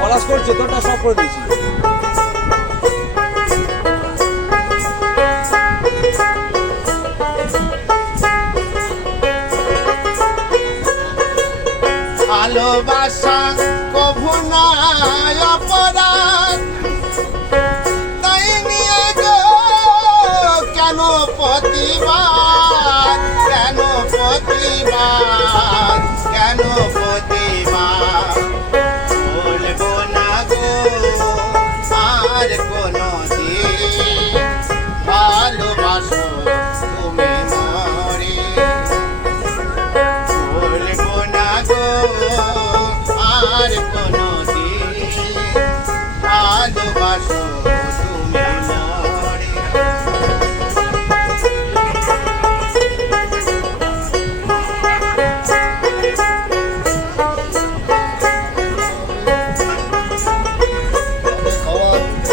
পলাশ করছে তোরটা সব করে দিয়েছি। ভালোবাসা কভু নাই অপরাধ, তাই নিয়ে গো কেন প্রতিবাদ, কেন প্রতিবাদ, কেন প্রতিবাদ। বলবো না গো আর কোনো দিন ভালোবাসো তুমি মরে। বলবো না গো আর কোনো দিন ভালোবাসো তুমি মরে।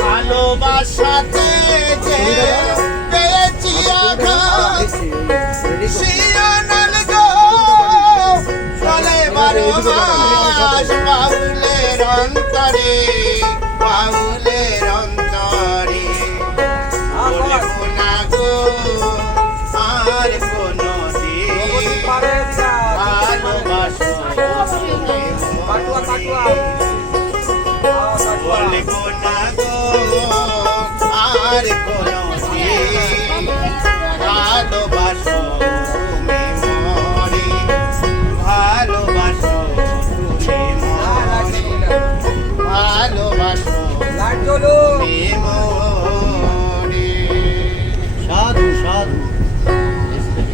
ভালোবাসাতে যে পেয়েছি আঘাত, শিয়ানাল গো চলে 12 মাস বাউলের অন্তরে, বাউলের অন্তরে। বলবো না গো আর কোনো দিন ভালোবাসো তুমি মরে। বলবো না গো আর কোনো দিন ভালোবাসো তুমি মরে, ভালোবাসো তুমি মরে, ভালোবাসো তুমি